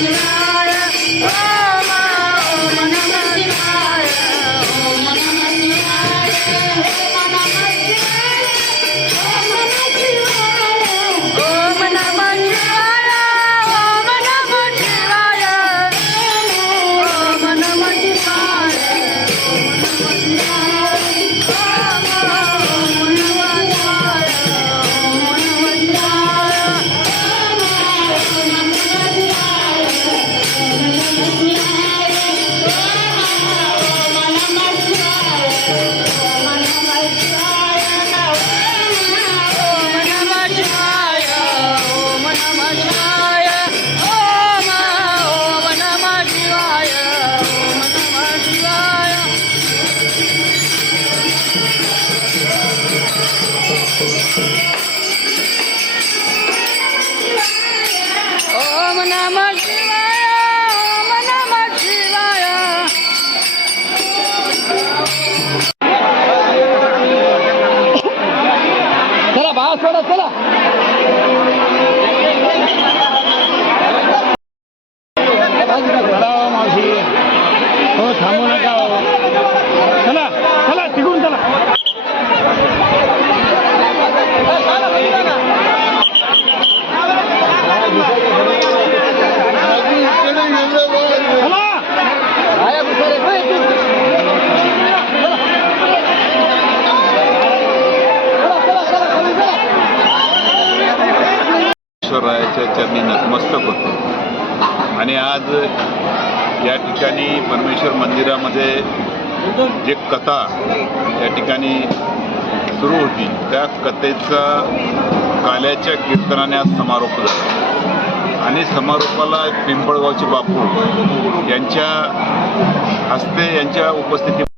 Yeah. ચલા ચલા. ચલાવવામાં આવશે તો થાંભો ईश्वरायाच्या चरणी नतमस्तक होतो. आणि आज या ठिकाणी परमेश्वर मंदिरामध्ये जे कथा या ठिकाणी सुरू होती त्या कथेचा काल्याच्या कीर्तनाने आज समारोप झाला. आणि समारोपाला पिंपळगावचे बापू यांच्या हस्ते यांच्या उपस्थिती